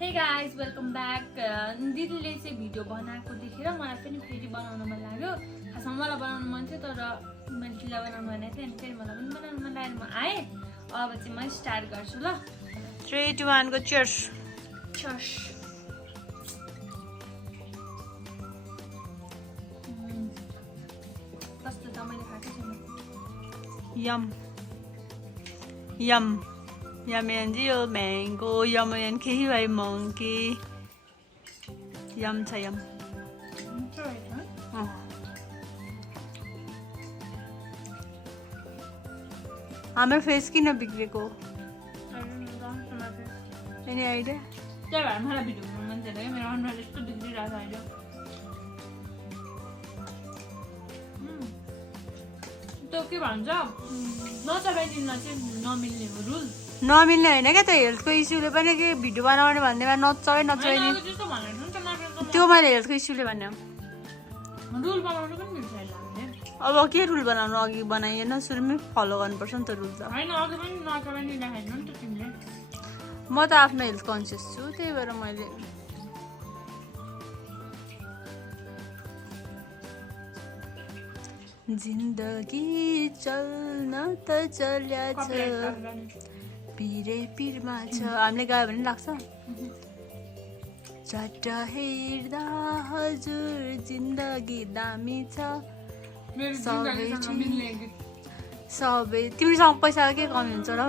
Hey guys, welcome back. दिदीले चाहिँ video बनाएको देखेर मलाई पनि फेरि बनाउन मन लाग्यो। खासमा मलाई बनाउन मन थियो तर मैले दिदीलाई बनाउन भनेको थिएँ अनि फेरि मलाई पनि बनाउन मन लागेर म आएँ। अब चाहिँ म स्टार्ट गर्छु ल। 3 2 1 go cheers. Cheers. कस्तो छ मैले खाएको छैन। Yum. Yum. Yum and you mango, yum and kiwi monkey. Yum cha yum. हाम्रो फेस किन बिग्रेको? Any idea? त्यही भएर मलाई भिडियो बनाउन मन थियो मेरो अनुहार यस्तो बिग्रिरहेको छ अहिले। त्यो के भन्छ नचलाइदिन चाहिँ नमिल्ने हो रुल। नमिल्ने होइन क्या, त्यो हेल्थको इस्युले पनि के भिडियो बनाउने भन्नेमा नचलाइने त्यो मैले हेल्थको इस्युले भन्ने रुल बनाउनु पनि मिल्छ हामीले। अब के रुल बनाउनु? अघि बनाइएन, सुरुमै फलो गर्नुपर्छ नि त रुल त। होइन अघि पनि नचलाइदिँदाखेरि नि त तिमीले। म त आफ्नो हेल्थ कन्सियस छु, त्यही भएर मैले जिन्दगी चल्न त चल्या छ पिरे पिरमा छ। हामीले गायो भने लाग्छ चट्ट हेर्दा हजुर जिन्दगी दामी छ सबै। तिमीसँग पैसा के कमी हुन्छ र?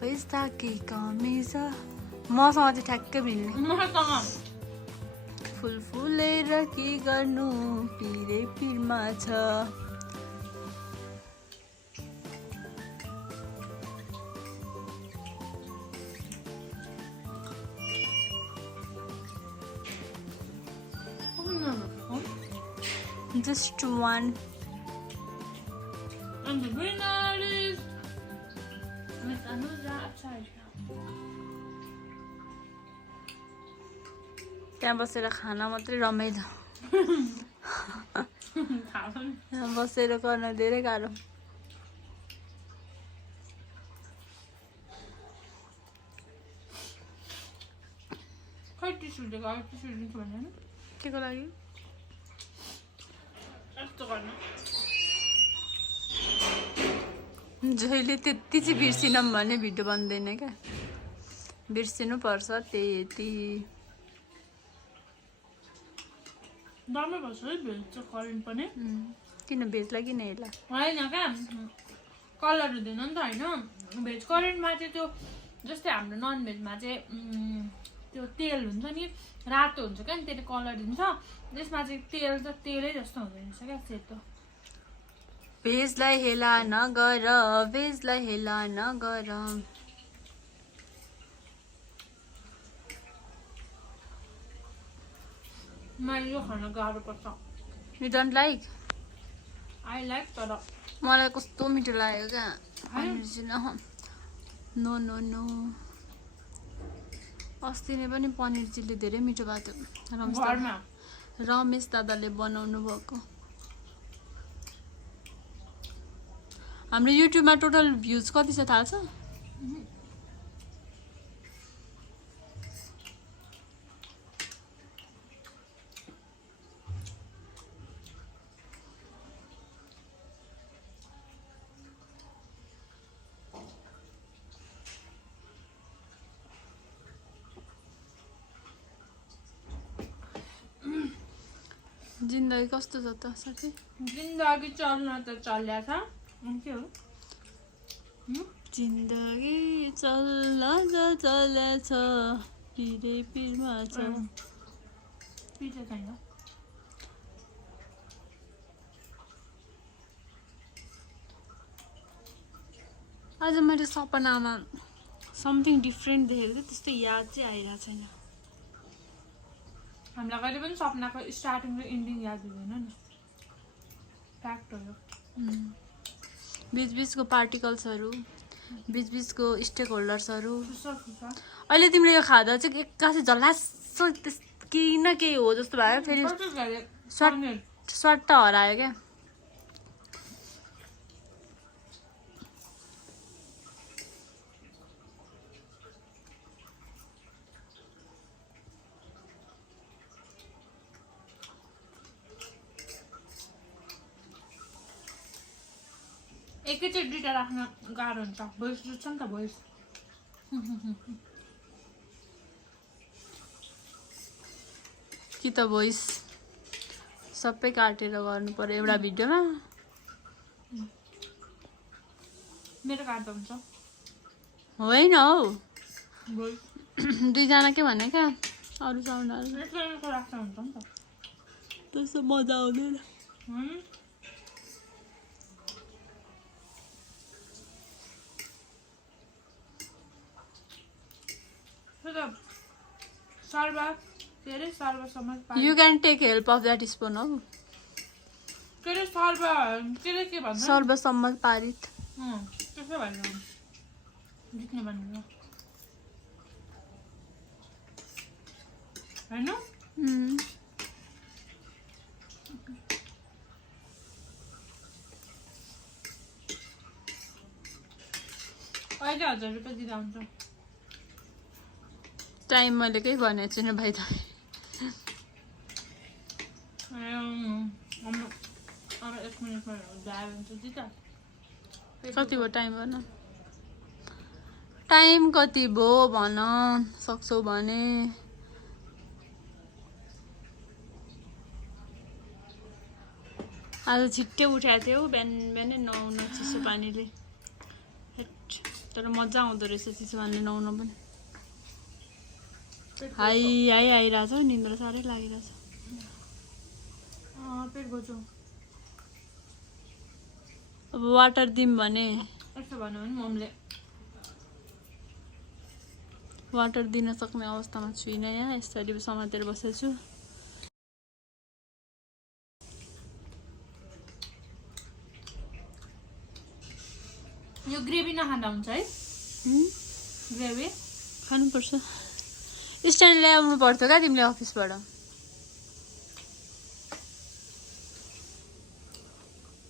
पैसा के कमी छ? मसँग चाहिँ ठ्याक्कै मिल्ने। फुल फुलेर के गर्नु पिरे पिरमा छ। Just one. And the winner is Miss Anuja Acharya. त्यहाँ बसेर खाना मात्रै रमाइलो, बसेर गर्न धेरै गाह्रो। खै टिस्यु दिएको टिस्यु दिन्छु भने के को लागि? यस्तो गर्नु जहिले त्यति चाहिँ बिर्सिनौँ भने भिडियो बन्दैन क्या, बिर्सिनु पर्छ त्यति। दामी भन्छ है भेज चाहिँ करेन्ट पनि। किन भेजलाई किन हेर्ला? होइन क्या कलर हुँदैन नि त होइन। भेज करेन्टमा चाहिँ त्यो जस्तै हाम्रो नन भेजमा चाहिँ त्यो तेल हुन्छ नि रातो हुन्छ क्या, त्यसले कलर दिन्छ। त्यसमा चाहिँ तेल त तेलै जस्तो हुँदो रहेछ क्या सेतो। भेजलाई हेला नगर, भेजलाई हेला नगर। मलाई यो खान गाह्रो पर्छ। You don't like? I like तर मलाई कस्तो मिठो लाग्यो क्या। No no no. अस्ति नै पनि पनिर चिल्ली धेरै मिठो भएको थियो, रमेश दादाले बनाउनु भएको। हाम्रो युट्युबमा टोटल भ्युज कति छ थाहा छ? जिन्दगी कस्तो छ त साथी? जिन्दगी चल्न त चल्या छ। के हो? जिन्दगी चल्न त चल्या छ पिरे पिरमा छ। पिठो छैन। आज मैले सपनामा समथिङ डिफ्रेन्ट देखेको थिएँ, त्यस्तो याद चाहिँ आइरहेको छैन। हामीलाई कहिले पनि सपनाको स्टार्टिङ र एन्डिङ याद हुँदैन नि, फ्याक्ट हो। बिचबिचको पार्टिकल्सहरू, बिचबिचको स्टेक होल्डर्सहरू। अहिले तिमीले यो खाँदा चाहिँ एक्कासी झल्लास केही न केही हो जस्तो भयो। फेरि स्वाट हरायो क्या। एकैचोटि दुइटा राख्न गाह्रो हुन्छ भोइस रुच्छ नि त भोइस कि त भोइस सबै काटेर गर्नु पर्यो एउटा भिडियोमा मेरो काट्दा हुन्छ होइन हौ भोइस दुईजना के भने क्या अरू साउन्डहरू यसो राख्दा हुन्छ नि त त्यस्तो मजा आउँदैन सर्वा के अरे सर्वसम्म you can take help of that spoon हौ के अरे सर्वा के अरे के भन्छ सर्वसम्मत पारित त्यसो भन्छ जित्ने भन्नु होइन अहिले 1000 रुपियाँ दिँदा हुन्छ टाइम मैले केही भनेको छुइनँ भाइ त अब 1 मिनटमा जाएर हुन्छ दिदा कति भयो टाइम भन टाइम कति भयो भन सक्छौ भने आज छिट्टै उठाएको थियो बिहान बिहानै नुहाउन चिसो पानीले तर मजा आउँदो रहेछ चिसो पानीले नुहाउन पनि हाई हाई आइरहेछ निन्द्रा साह्रै लागिरहेछ पेट गोचो अब वाटर दिउँ भने यसो भन्यो भने मम्मीले वाटर दिन सक्ने अवस्थामा छुइनँ यहाँ यसरी समातेर बसेको छु यो ग्रेभी नखाँदा हुन्छ है ग्रेभी खानुपर्छ स्ट्यान्ड ल्याउनु पर्थ्यो क्या तिमीले अफिसबाट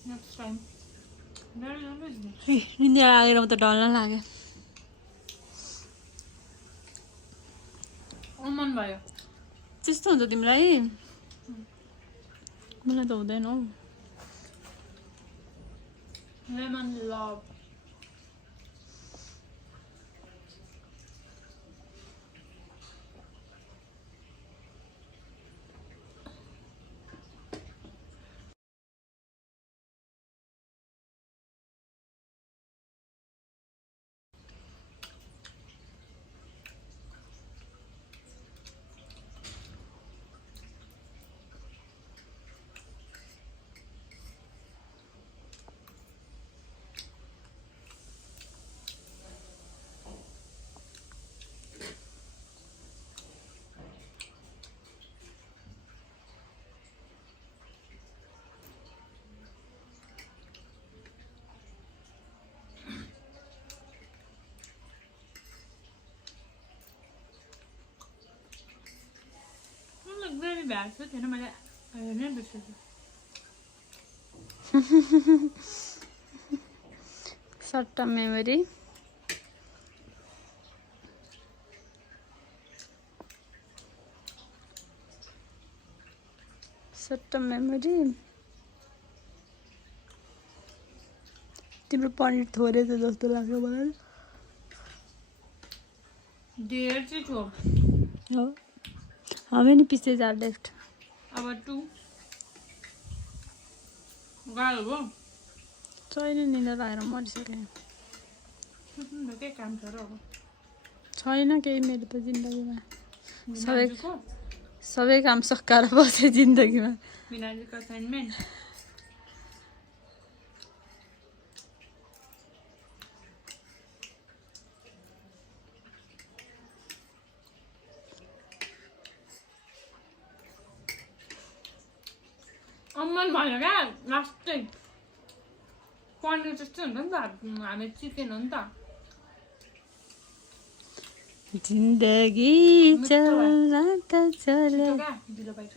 नेक्स्ट टाइम निन्द्रा लागेर म त ढल्न लाग्यो मन भयो त्यस्तो हुन्छ तिमीलाई मलाई त हुँदैन हौ लेमन लभ ग्रेभी भएको थिएन मैले हेर्नै बिर्सेछु सर्ट टर्म मेमोरी तिम्रो पनिर थोरै छ जस्तो लाग्यो मलाई डेढ चाहिँ थियो हो How many pieces are left? अब 2 गाह्रो भयो छैन निन्द्रा लागेर मरिसकेँ के काम छ र अब छैन केही मेरो त जिन्दगीमा सबै काम सकाएर बसेँ जिन्दगीमा बिनाजुको असाइनमेन्ट मन भयो क्या लास्टै पनिर जस्तै हुन्छ नि त हामी चिकन हो नि त जिन्दगी चल्ला त चल्यो ढिलो भइछ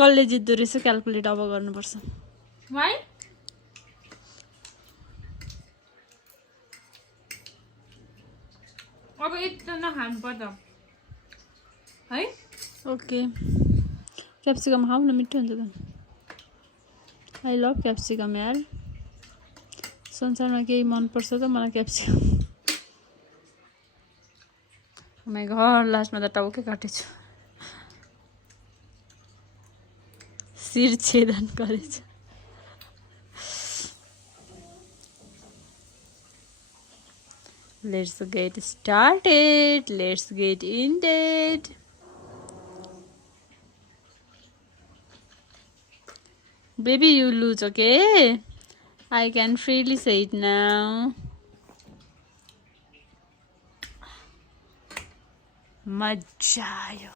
कसले जित्दो रहेछ क्यालकुलेट अब गर्नुपर्छ भाइ अब एकजना खानु पर्छ है ओके क्याप्सिकम खाऊ न मिठो हुन्छ त आई लभ क्याप्सिकम यार संसारमा केही मनपर्छ त मलाई क्याप्सिकम माई घर लास्टमा त टाउकै काटेछु शिर छेदन गरेछ Let's get started. Let's get ended. Baby, you lose, okay? I can freely say it now. Majja.